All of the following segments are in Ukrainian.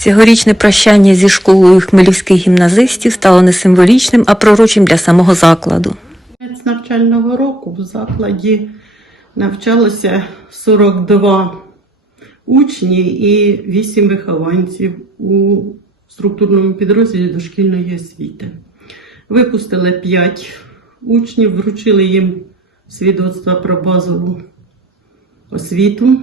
Цьогорічне прощання зі школою хмелівських гімназистів стало не символічним, а пророчим для самого закладу. Кінець навчального року в закладі навчалося 42 учні і 8 вихованців у структурному підрозділі дошкільної освіти. Випустили 5 учнів, вручили їм свідоцтва про базову освіту.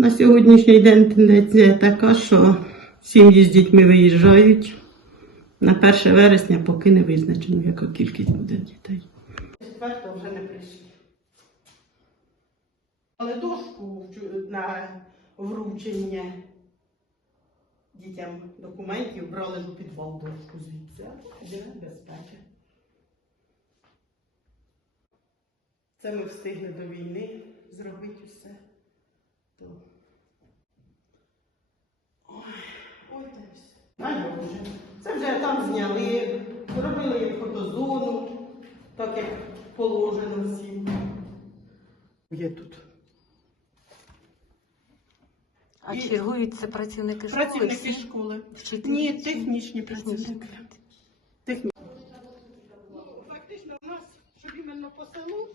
На сьогоднішній день тенденція така, що сім'ї з дітьми виїжджають. На 1 вересня поки не визначено, яка кількість буде дітей. Четвертого вже не прийшли. Але дошку на вручення дітям документів брали у підвал дошку звідси, де безпеки. Це ми встигли до війни зробити все. Все. Це вже там зняли, зробили їм фотозону, так як положено всім. Є тут. А І- чергують це працівники школи? Працівники школи. Вчителі Ні, технічні працівники. Техні... Фактично у нас, щоб іменно по селу,